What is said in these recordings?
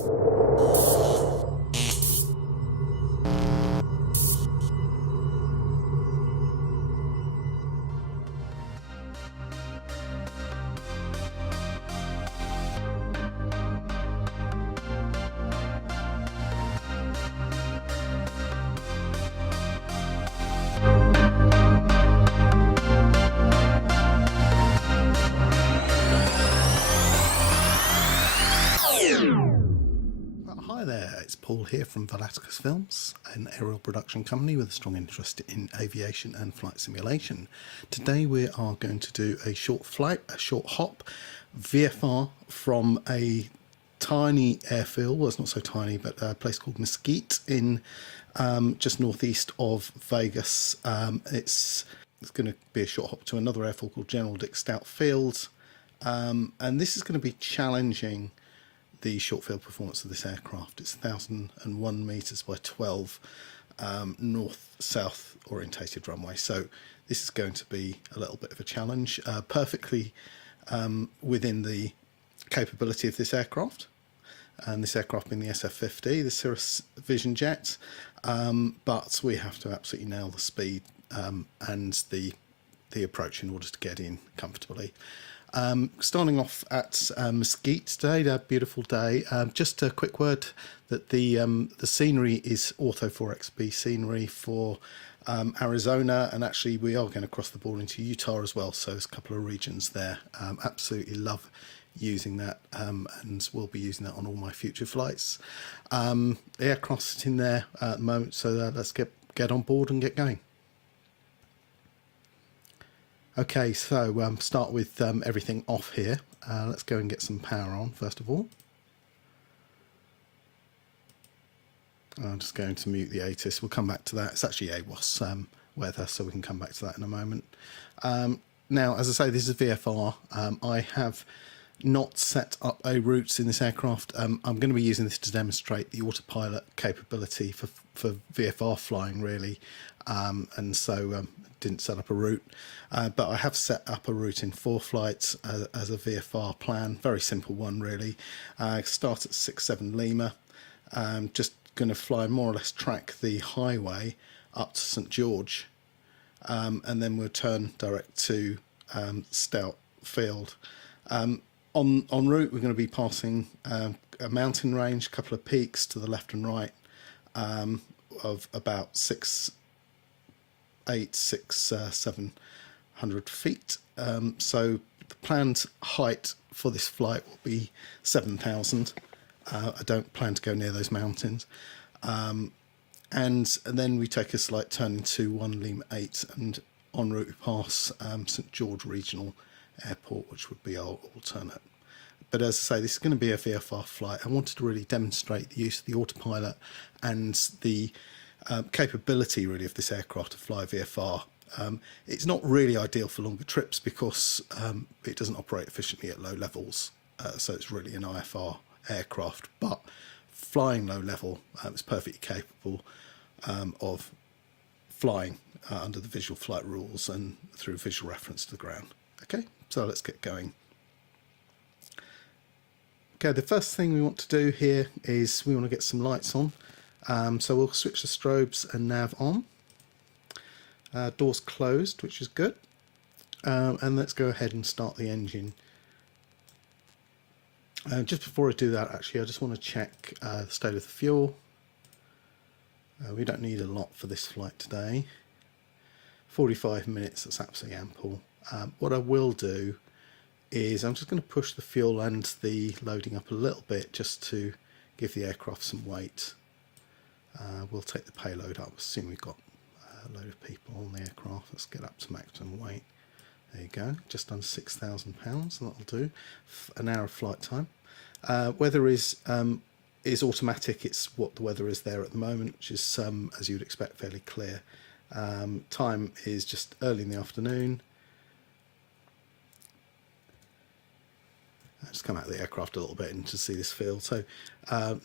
Hi there, it's Paul here from Volaticus Films, an aerial production company with a strong interest in aviation and flight simulation. Today we are going to do a short flight, a short hop, VFR from a tiny airfield, well it's not so tiny, but a place called Mesquite in just northeast of Vegas. It's going to be a short hop to another airfield called General Dick Stout Field, and this is going to be challenging the short field performance of this aircraft. It's 1,001 metres by 12 north-south orientated runway, so this is going to be a little bit of a challenge, perfectly within the capability of this aircraft, and this aircraft being the SF50, the Cirrus Vision Jet, but we have to absolutely nail the speed and the approach in order to get in comfortably. Starting off at Mesquite today, a beautiful day. Just a quick word that the scenery is Ortho 4XB scenery for Arizona, and actually we are going to cross the border into Utah as well, so there's a couple of regions there. Absolutely love using that, and we'll be using that on all my future flights. The aircraft's sitting there at the moment, so let's get on board and get going. Okay, so start with everything off here. Let's go and get some power on first of all. I'm just going to mute the ATIS. We'll come back to that. It's actually AWOS weather, so we can come back to that in a moment. Now, as I say, this is VFR. I have not set up a route in this aircraft. I'm going to be using this to demonstrate the autopilot capability for VFR flying, really, and so didn't set up a route, but I have set up a route in 4 flights as a VFR plan. Very simple one, really. Start at 67 Lima. Just going to fly more or less track the highway up to St George, and then we'll turn direct to Stout Field. On route, we're going to be passing a mountain range, a couple of peaks to the left and right, of about 700 feet. So the planned height for this flight will be 7,000. I don't plan to go near those mountains. And then we take a slight turn into 1 Lima 8, and en route we pass St George Regional Airport, which would be our alternate. But as I say, this is going to be a VFR flight. I wanted to really demonstrate the use of the autopilot and the capability really of this aircraft to fly VFR. It's not really ideal for longer trips because it doesn't operate efficiently at low levels, so it's really an IFR aircraft, but flying low level, it's perfectly capable of flying under the visual flight rules and through visual reference to the ground. Okay, so let's get going. Okay, the first thing we want to do here is we want to get some lights on. So we'll switch the strobes and nav on. Doors closed, which is good. And let's go ahead and start the engine. Just before I do that, actually, I just want to check the state of the fuel. We don't need a lot for this flight today. 45 minutes, that's absolutely ample. What I will do is I'm just going to push the fuel and the loading up a little bit just to give the aircraft some weight. We'll take the payload up, assume we've got a load of people on the aircraft. Let's get up to maximum weight. There you go, just under 6,000 pounds, that'll do. An hour of flight time. Weather is automatic, it's what the weather is there at the moment, which is, as you would expect, fairly clear. Time is just early in the afternoon. Just come out of the aircraft a little bit and to see this field. So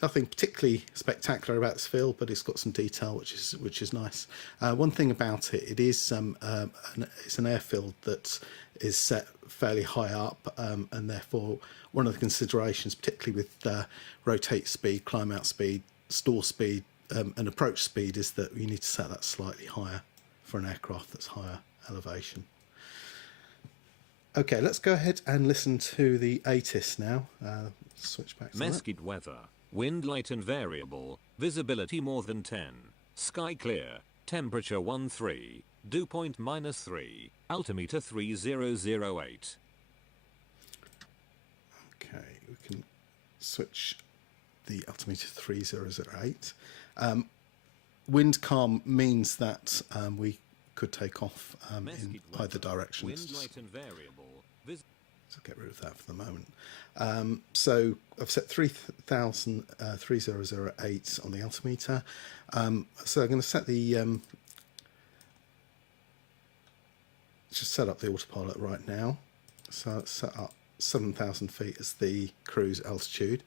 nothing particularly spectacular about this field, but it's got some detail, which is nice. One thing about it, it's an airfield that is set fairly high up, and therefore one of the considerations, particularly with rotate speed, climb out speed, store speed, and approach speed, is that you need to set that slightly higher for an aircraft that's higher elevation. Okay, let's go ahead and listen to the ATIS now. Switch back to Mesquite weather, wind light and variable, visibility more than 10, sky clear, temperature 13, dew point -3, altimeter 3008. Okay, we can switch the altimeter 3008. Wind calm means that we could take off in either directions. Wind light and variable. So get rid of that for the moment. So I've set 3008 on the altimeter. So I'm going to set the just set up the autopilot right now. So let's set up 7,000 feet as the cruise altitude.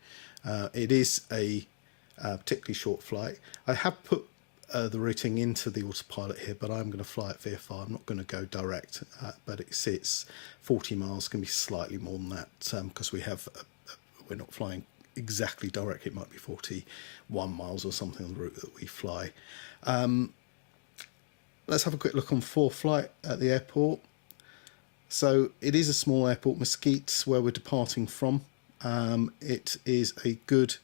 It is a particularly short flight. I have put the routing into the autopilot here, but I'm going to fly at VFR. I'm not going to go direct, but it's 40 miles, going to be slightly more than that because we're not flying exactly direct. It might be 41 miles or something on the route that we fly. Let's have a quick look on ForeFlight at the airport. So it is a small airport, Mesquite, where we're departing from. It is a good,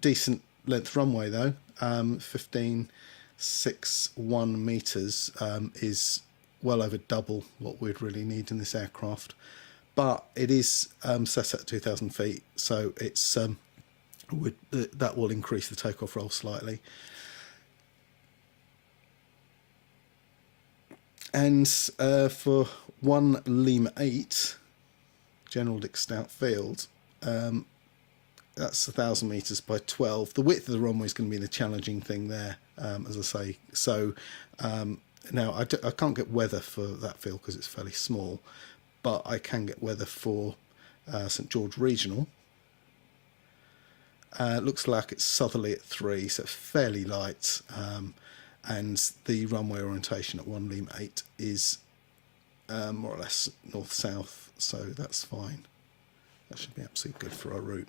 decent length runway though. 15.61 meters is well over double what we'd really need in this aircraft, but it is set at 2,000 feet, so it's that will increase the takeoff roll slightly. And for 1 Lima 8 General Dick Stout Field, that's 1,000 meters by 12. The width of the runway is going to be the challenging thing there, as I say. So now I can't get weather for that field because it's fairly small, but I can get weather for St George Regional. Looks like it's southerly at 3, so it's fairly light, and the runway orientation at 1 Lima 8 is more or less north-south, so that's fine. That should be absolutely good for our route.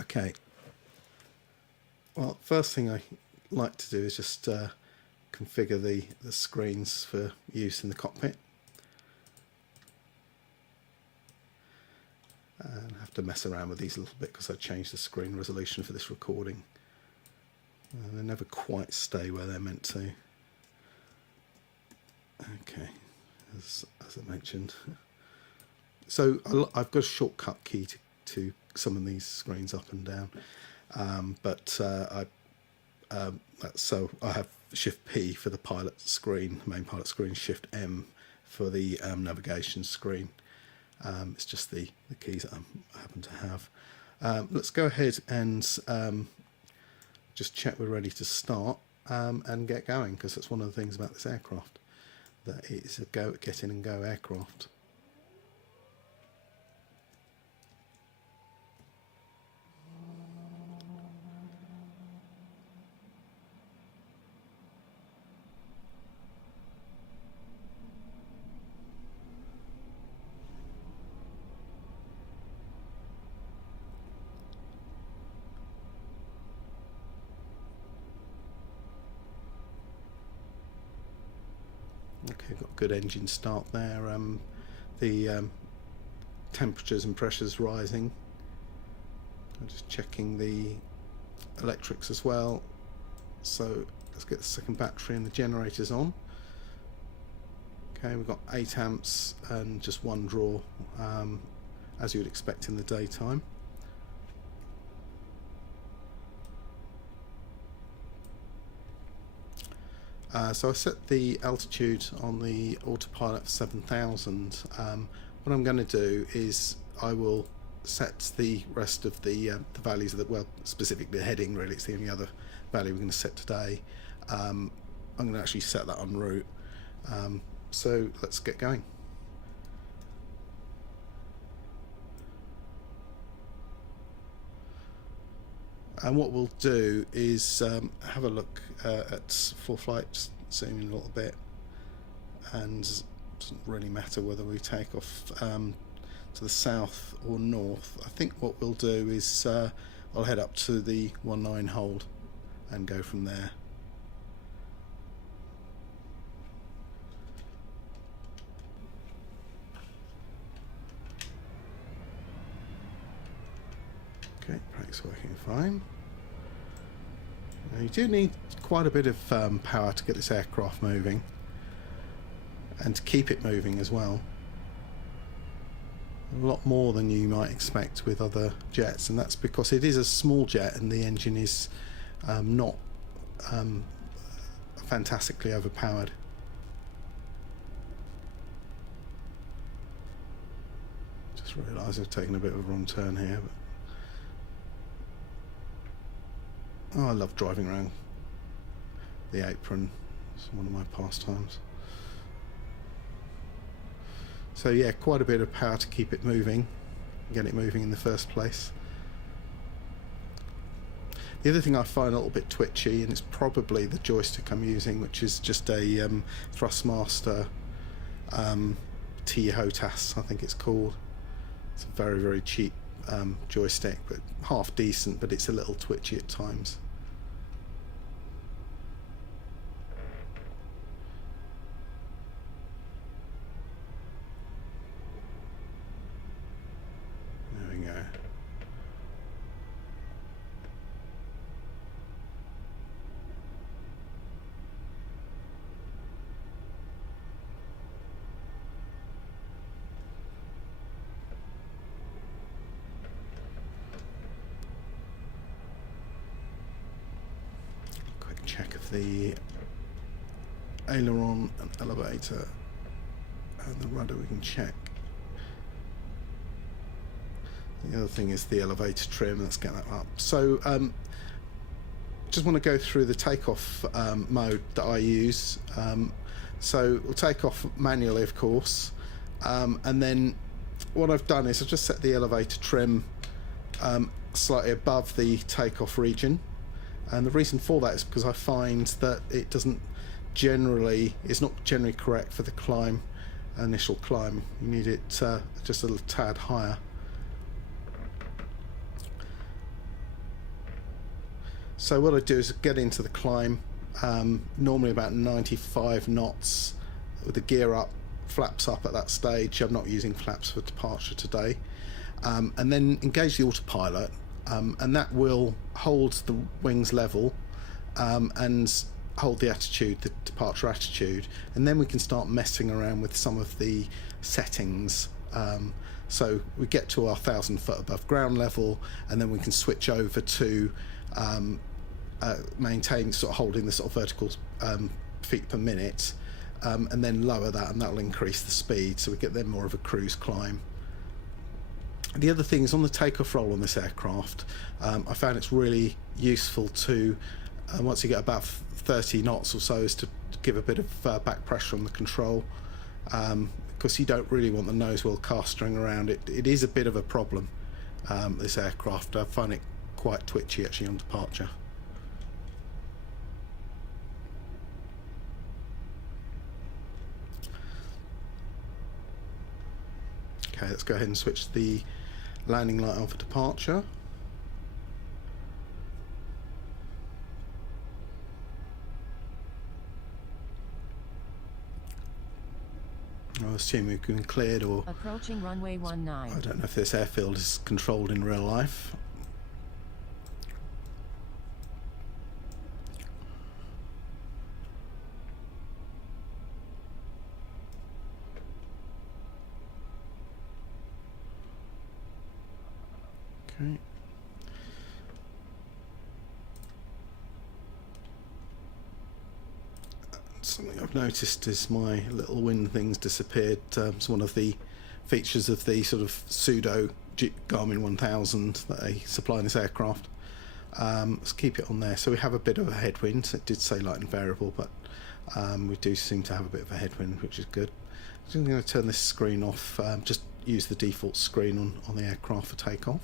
Okay, well, first thing I like to do is just configure the screens for use in the cockpit. And I have to mess around with these a little bit because I changed the screen resolution for this recording. They never quite stay where they're meant to. Okay, as I mentioned. So I've got a shortcut key to summon these screens up and down, so I have Shift P for the pilot screen, main pilot screen, Shift M for the navigation screen. It's just the keys that I happen to have. Let's go ahead and just check we're ready to start and get going, because that's one of the things about this aircraft, that it is a get in and go aircraft. Okay, got good engine start there. The temperatures and pressures rising. I'm just checking the electrics as well. So let's get the second battery and the generators on. Okay, we've got 8 amps and just one draw, as you would expect in the daytime. So I set the altitude on the autopilot for 7,000. What I'm going to do is I will set the rest of the values of the, well, specifically the heading, really, it's the only other value we're going to set today. I'm going to actually set that en route. So let's get going. And what we'll do is have a look at ForeFlight, just zoom in a little bit, and Doesn't really matter whether we take off to the south or north. I think what we'll do is I'll head up to the 19 hold and go from there. Okay, brakes working fine. Now you do need quite a bit of power to get this aircraft moving and to keep it moving as well. A lot more than you might expect with other jets, and that's because it is a small jet and the engine is not fantastically overpowered. Just realised I've taken a bit of a wrong turn here. But oh, I love driving around the apron. It's one of my pastimes. So yeah, quite a bit of power to keep it moving, get it moving in the first place. The other thing I find a little bit twitchy, and it's probably the joystick I'm using, which is just a Thrustmaster T-Hotas, I think it's called. It's a very, very cheap joystick, but half decent, but it's a little twitchy at times. There we go. Check of the aileron and elevator and the rudder we can check. The other thing is the elevator trim. Let's get that up. So just want to go through the takeoff mode that I use. So we'll take off manually, of course, and then what I've done is I've just set the elevator trim slightly above the takeoff region. And the reason for that is because I find that it doesn't generally, it's not generally correct for the climb, initial climb. You need it just a little tad higher. So what I do is get into the climb, normally about 95 knots with the gear up, flaps up at that stage. I'm not using flaps for departure today. And then engage the autopilot. And that will hold the wings level and hold the attitude, the departure attitude, and then we can start messing around with some of the settings. So we get to our 1,000 foot above ground level, and then we can switch over to maintain, sort of holding the sort of vertical feet per minute, and then lower that, and that will increase the speed, so we get then more of a cruise climb. The other thing is on the takeoff roll on this aircraft, I found it's really useful to, once you get about 30 knots or so, is to give a bit of back pressure on the control, because you don't really want the nose wheel castering around. It is a bit of a problem, this aircraft. I find it quite twitchy actually on departure. Okay, let's go ahead and switch the landing light on for departure. I'll assume we've been cleared, or approaching runway 19. I don't know if this airfield is controlled in real life. Okay. Something I've noticed is my little wind things disappeared. It's one of the features of the sort of pseudo Garmin 1000 that they supply in this aircraft. Let's keep it on there. So we have a bit of a headwind. It did say light and variable, but we do seem to have a bit of a headwind, which is good. I'm going to turn this screen off. Just use the default screen on the aircraft for takeoff.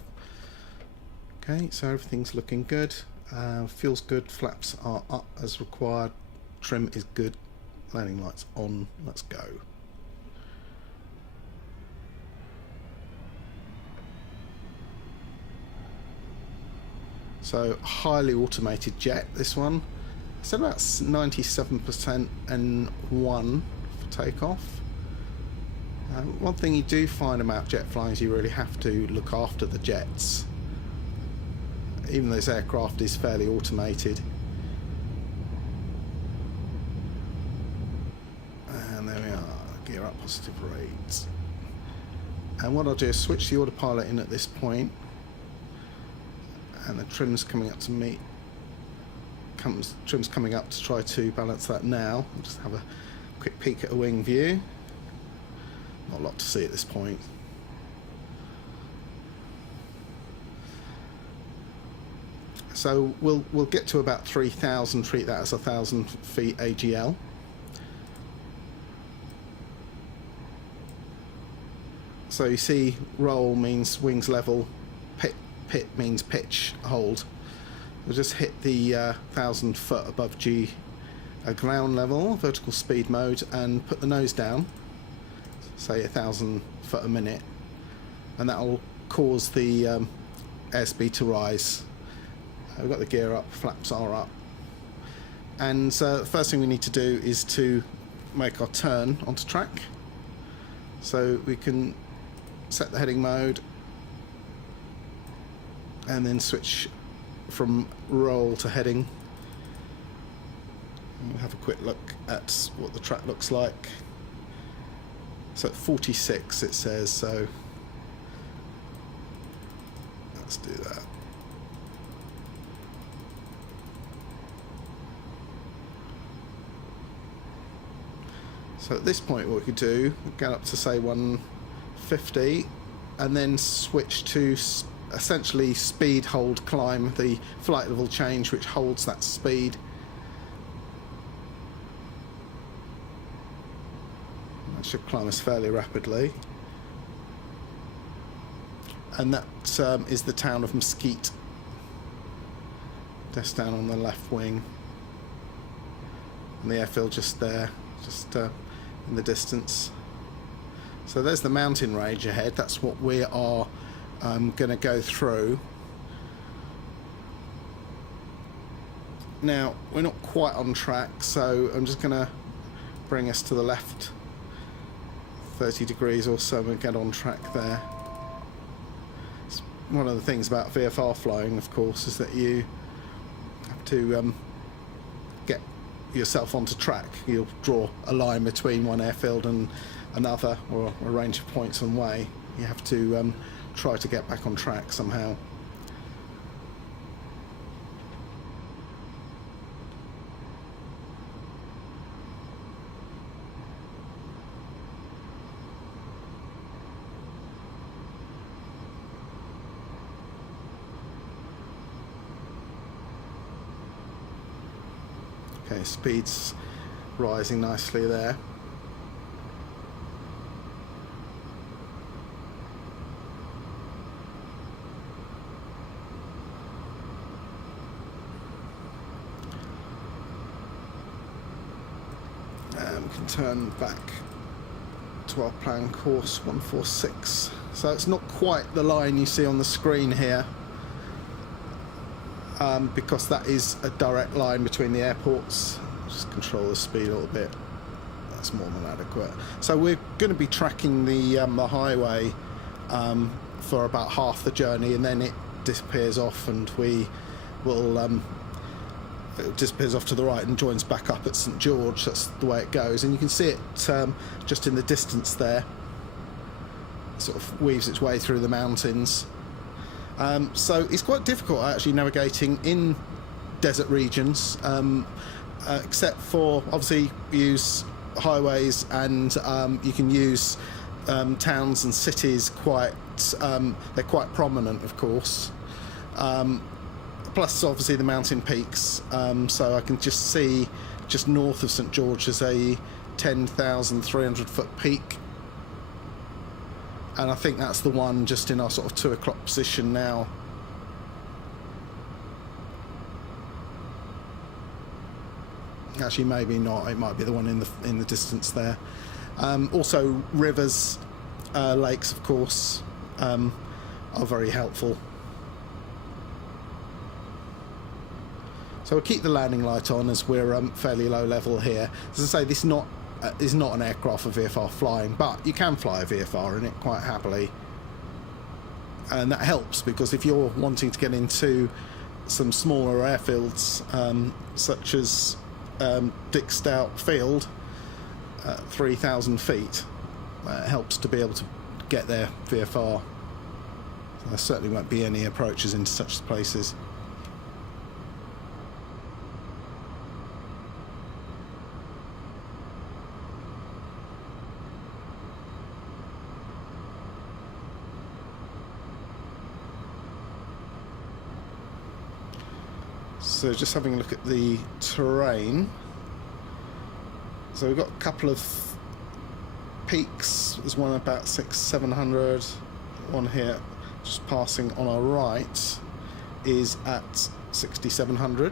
Okay, so everything's looking good. Feels good. Flaps are up as required. Trim is good. Landing lights on. Let's go. So highly automated jet, this one. It's about 97% N1 for takeoff. One thing you do find about jet flying is you really have to look after the jets. Even though this aircraft is fairly automated. And there we are, gear up, positive rates. And what I'll do is switch the autopilot in at this point. And the trim's coming up to meet. Trim's coming up to try to balance that now. I'll just have a quick peek at a wing view. Not a lot to see at this point. So we'll get to about 3,000. Treat that as 1,000 feet AGL. So you see, roll means wings level. Pit means pitch, hold. We'll just hit the 1,000 foot above ground level, vertical speed mode, and put the nose down, say 1,000 foot a minute, and that will cause the airspeed to rise. We've got the gear up, flaps are up, and the first thing we need to do is to make our turn onto track. So we can set the heading mode and then switch from roll to heading. We'll have a quick look at what the track looks like. So at 46 it says, so let's do that. So at this point what we could do, get up to say 150 and then switch to essentially speed, hold, climb, the flight level change which holds that speed. That should climb us fairly rapidly. And that is the town of Mesquite. Just down on the left wing. And the airfield just there, just in the distance. So there's the mountain range ahead. That's what we are going to go through. Now we're not quite on track, so I'm just going to bring us to the left 30 degrees or so and get on track there. It's one of the things about VFR flying, of course, is that you have to get yourself onto track. You'll draw a line between one airfield and another, or a range of points on way. You have to try to get back on track somehow. Okay, speed's rising nicely there. We can turn back to our plan course 146. So it's not quite the line you see on the screen here, because that is a direct line between the airports. Just control the speed a little bit. That's more than adequate. So we're going to be tracking the highway for about half the journey, and then it disappears off, and we will it disappears off to the right and joins back up at St George. That's the way it goes, and you can see it just in the distance there. It sort of weaves its way through the mountains. So it's quite difficult actually navigating in desert regions, except for obviously use highways, and you can use towns and cities quite. They're quite prominent, of course. Plus obviously the mountain peaks, so I can just see just north of St George is a 10,300 foot peak, and I think that's the one just in our sort of 2 o'clock position now. Actually maybe not, it might be the one in the distance there. Also rivers, lakes of course, are very helpful. So we'll keep the landing light on as we're fairly low level here. As I say, this is not an aircraft for VFR flying, but you can fly a VFR in it quite happily. And that helps, because if you're wanting to get into some smaller airfields, such as Dick Stout Field, 3,000 feet, it helps to be able to get there VFR. So there certainly won't be any approaches into such places. So just having a look at the terrain. So we've got a couple of peaks. There's one about 600-700. One here just passing on our right is at 6,700.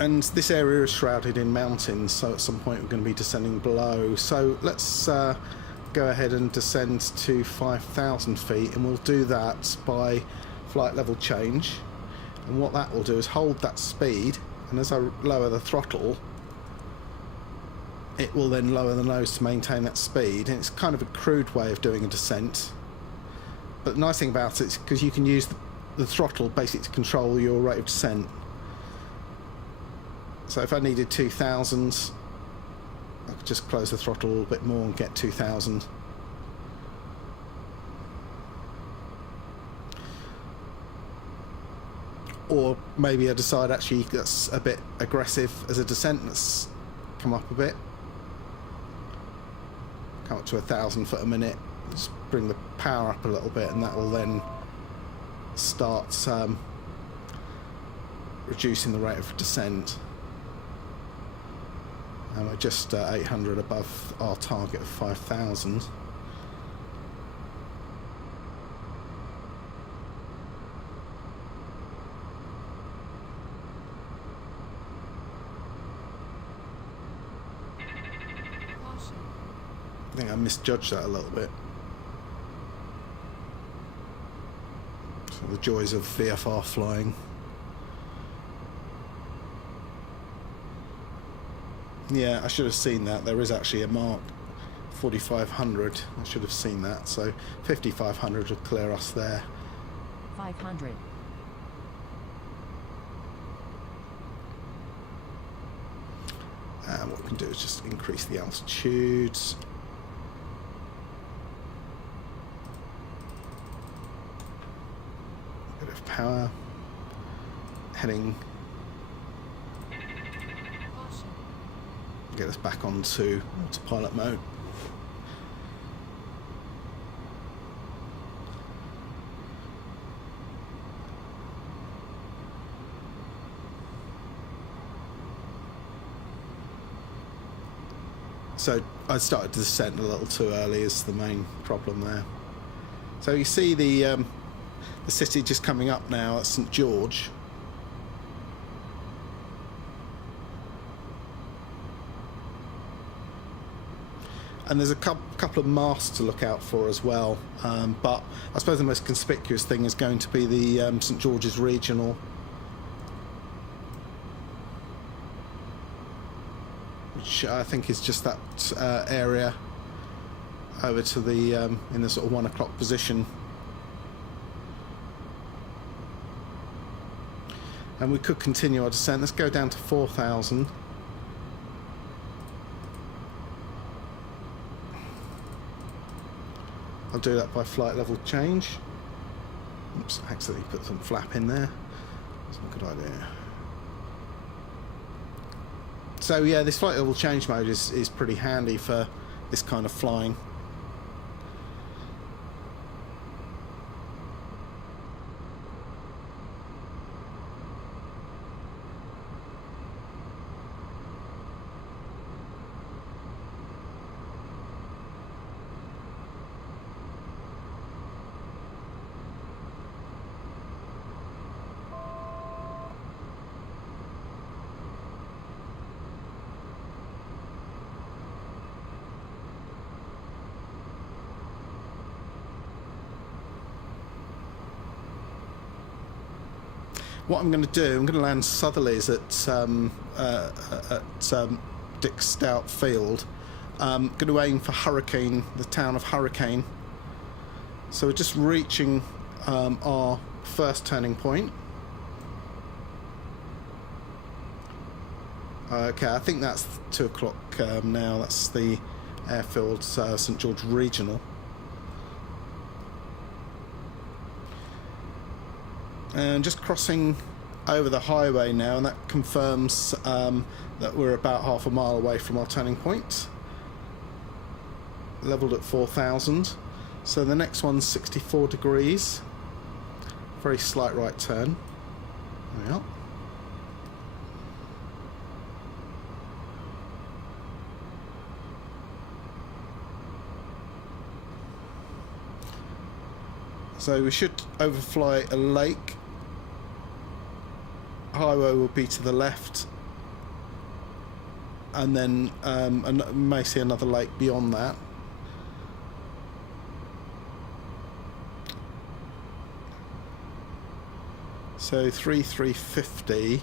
And this area is shrouded in mountains, so at some point we're going to be descending below. So let's go ahead and descend to 5,000 feet, and we'll do that by flight level change. And what that will do is hold that speed, and as I lower the throttle, it will then lower the nose to maintain that speed. And it's kind of a crude way of doing a descent, but the nice thing about it is because you can use the throttle basically to control your rate of descent. So if I needed 2,000, I could just close the throttle a little bit more and get 2,000. Or maybe I decide actually that's a bit aggressive as a descent. Let's come up a bit. Come up to 1,000 foot a minute. Just bring the power up a little bit, and that will then start reducing the rate of descent. And we're just 800 above our target of 5,000. I think I misjudged that a little bit. So the joys of VFR flying. Yeah, I should have seen that. There is actually a mark, 4,500. I should have seen that. So 5,500 will clear us there. 500. And what we can do is just increase the altitudes. A bit of power. Heading. Get us back onto autopilot mode. So I started to descend a little too early is the main problem there. So you see the city just coming up now at St George. And there's a couple of masts to look out for as well, but I suppose the most conspicuous thing is going to be the St George's Regional, which I think is just that area over to the in the sort of 1 o'clock position. And we could continue our descent. Let's go down to 4,000. I'll do that by flight level change. Oops, accidentally put some flap in there. That's not a good idea. So yeah, this flight level change mode is pretty handy for this kind of flying. what I'm going to do, I'm going to land southerlies at Dick Stout Field. Going to aim for Hurricane, the town of Hurricane. So we're just reaching our first turning point. Okay, I think that's 2 o'clock now. That's the airfield, St George Regional. And just crossing over the highway now, and that confirms that we're about half a mile away from our turning point. Leveled at 4,000. So the next one's 64 degrees. Very slight right turn. There we are. So we should overfly a lake. Highway will be to the left, and then we may see another lake beyond that. So 3,350.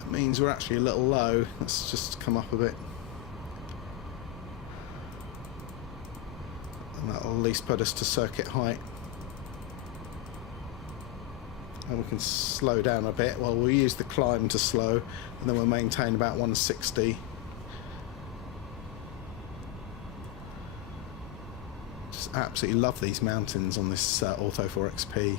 That means we're actually a little low. Let's just come up a bit. And that'll at least put us to circuit height. And we can slow down a bit. Well, we'll use the climb to slow, and then we'll maintain about 160. Just absolutely love these mountains on this Ortho 4XP.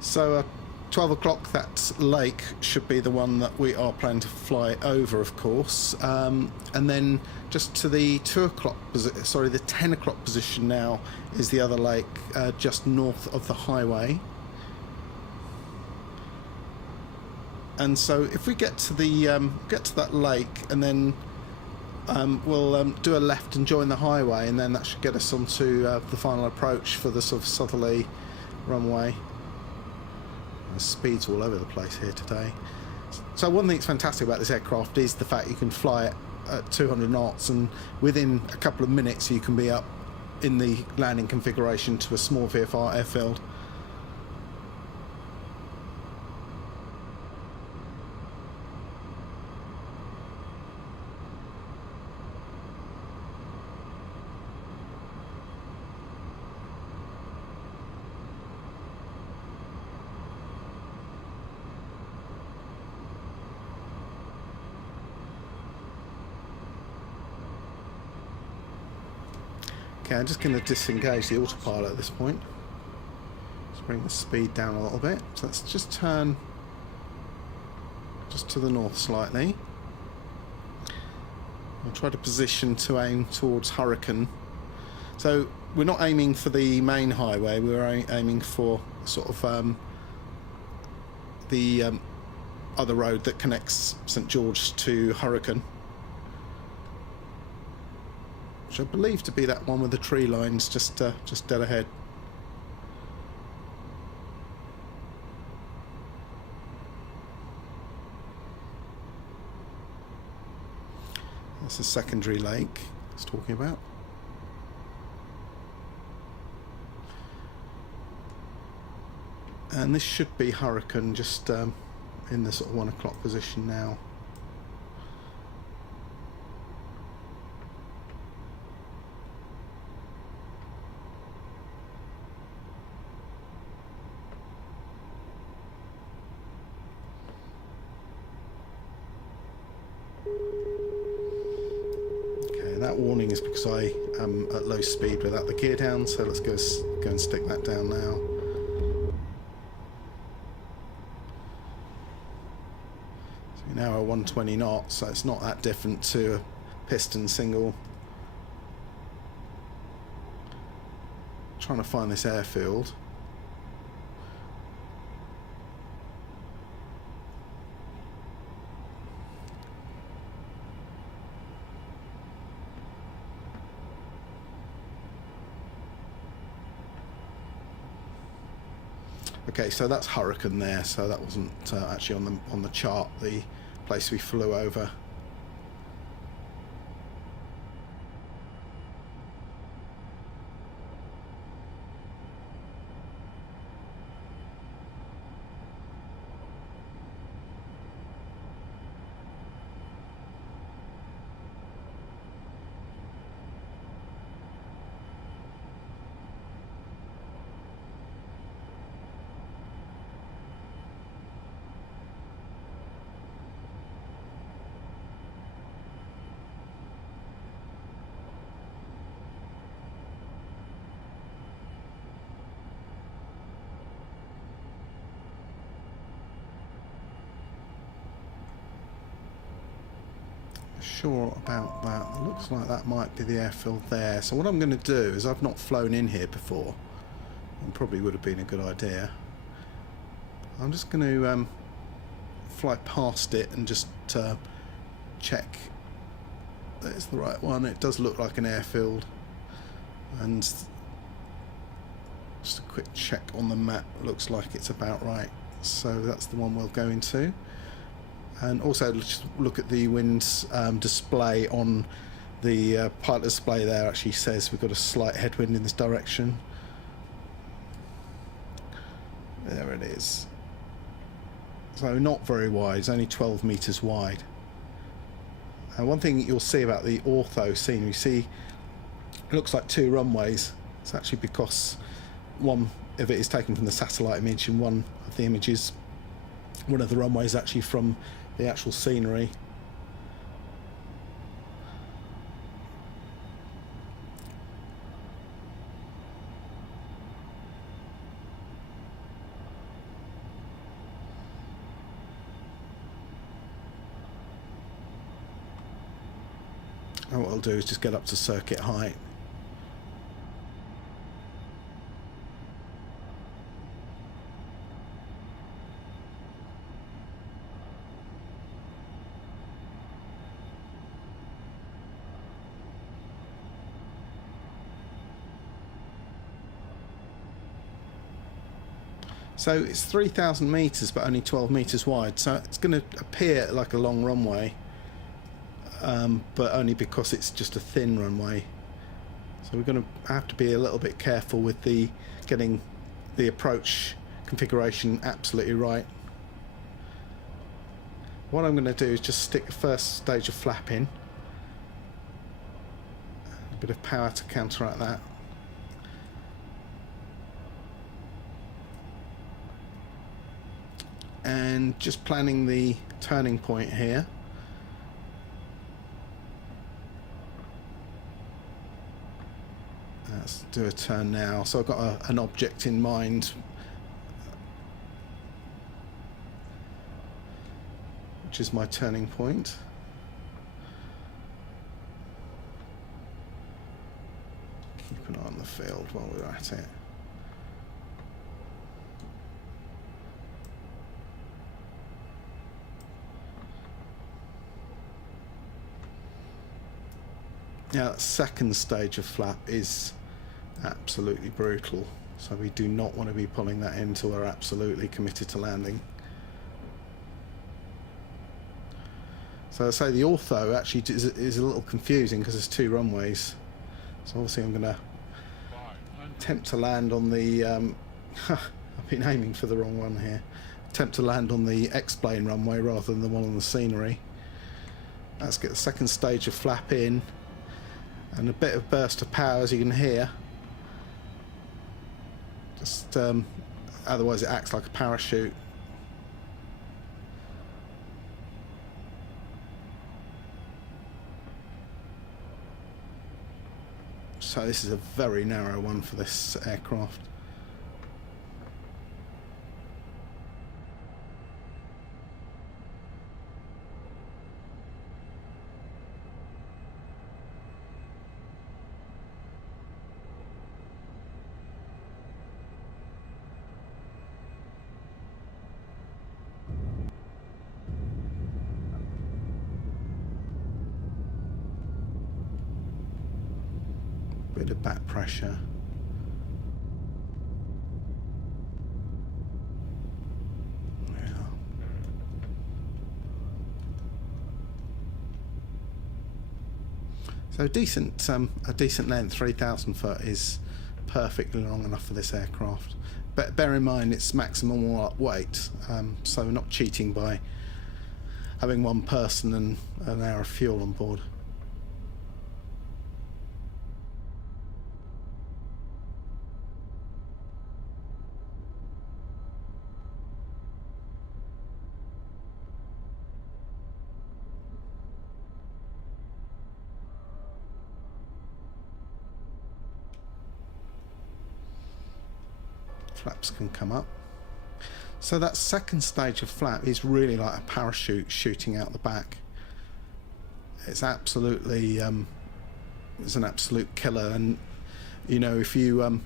So 12 o'clock, that lake should be the one that we are planning to fly over, of course. And then just to the 2 o'clock, sorry, the 10 o'clock position now is the other lake just north of the highway. And so if we get to the get to that lake, and then we'll do a left and join the highway, and then that should get us onto the final approach for the sort of southerly runway. There's speeds all over the place here today. So one thing that's fantastic about this aircraft is the fact you can fly it at 200 knots, and within a couple of minutes you can be up in the landing configuration to a small VFR airfield. Okay, I'm just going to disengage the autopilot at this point. Let's bring the speed down a little bit. So let's just turn just to the north slightly. We'll try to position to aim towards Hurricane. So we're not aiming for the main highway, we're aiming for sort of the other road that connects St George to Hurricane, which I believe to be that one with the tree lines just dead ahead. That's the secondary lake I was talking about. And this should be Hurricane, just in the sort of 1 o'clock position now. That warning is because I am at low speed without the gear down, so let's go and stick that down now. narrow 120 knots, so it's not that different to a piston single. Trying to find this airfield. Okay, so that's Hurricane there, so that wasn't actually on the chart, the place we flew over. Sure about that. It looks like that might be the airfield there. So what I'm going to do is, I've not flown in here before, and probably would have been a good idea. I'm just going to fly past it and just check that it's the right one. It does look like an airfield, and just a quick check on the map, looks like it's about right. So that's the one we'll go into. And also just look at the wind display on the pilot display there. Actually says we've got a slight headwind in this direction. There it is. So not very wide, it's only 12 meters wide. And one thing you'll see about the ortho scene, you see it looks like two runways. It's actually because one of it is taken from the satellite image, and one of the images, one of the runways actually from the actual scenery. And what I'll do is just get up to circuit height. So it's 3,000 meters but only 12 meters wide, so it's going to appear like a long runway, but only because it's just a thin runway. So we're going to have to be a little bit careful with the getting the approach configuration absolutely right. What I'm going to do is just stick the first stage of flap in, a bit of power to counteract that. And just planning the turning point here. Let's do a turn now. So I've got an object in mind, which is my turning point. Keep an eye on the field while we're at it. Now that second stage of flap is absolutely brutal, so we do not want to be pulling that in until we're absolutely committed to landing. So I say the ortho actually is a little confusing because there's two runways. So obviously I'm going to attempt to land on the I've been aiming for the wrong one here. Attempt to land on the X-plane runway rather than the one on the scenery. Let's get the second stage of flap in. And a bit of burst of power, as you can hear. Just otherwise it acts like a parachute. So this is a very narrow one for this aircraft. bit of back pressure. So a decent length, 3,000 foot, is perfectly long enough for this aircraft. But bear in mind it's maximum weight, so we're not cheating by having one person and an hour of fuel on board. Flaps can come up. So that second stage of flap is really like a parachute shooting out the back. It's absolutely it's an absolute killer, and you know, if you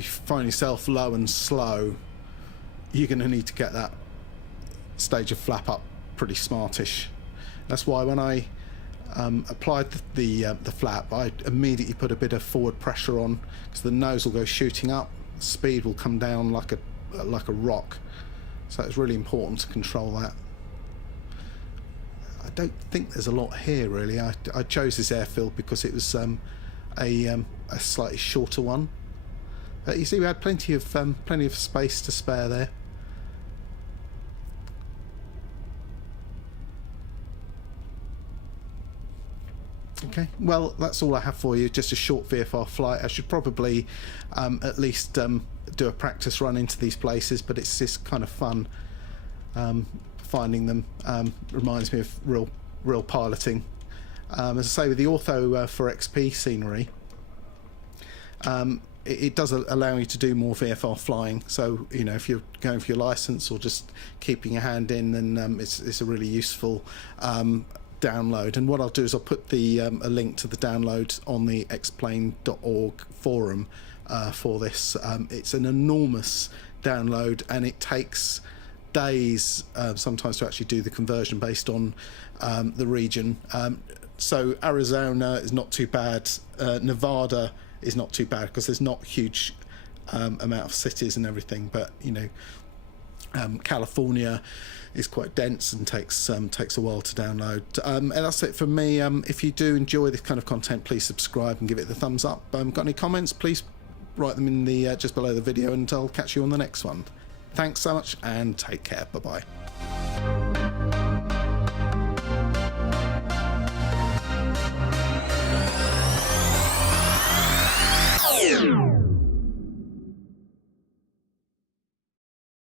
find yourself low and slow, you're going to need to get that stage of flap up pretty smartish. That's why when I applied the flap, I immediately put a bit of forward pressure on, because the nose will go shooting up, speed will come down like a rock. So it's really important to control that. I don't think there's a lot here really. I chose this airfield because it was a slightly shorter one. But you see, we had plenty of space to spare there. Okay, well, that's all I have for you. Just a short VFR flight. I should probably at least do a practice run into these places, but it's just kind of fun finding them. Reminds me of real piloting. As I say, with the Ortho for XP scenery, it does allow you to do more VFR flying. So, you know, if you're going for your license or just keeping your hand in, then it's a really useful download. And what I'll do is I'll put the a link to the download on the xplane.org forum for this. It's an enormous download, and it takes days sometimes to actually do the conversion based on the region. So Arizona is not too bad. Nevada is not too bad because there's not huge amount of cities and everything, but you know, California is quite dense and takes a while to download. And that's it from me. If you do enjoy this kind of content, please subscribe and give it the thumbs up. Got any comments, please write them in the just below the video, and I'll catch you on the next one. Thanks so much and take care. Bye bye.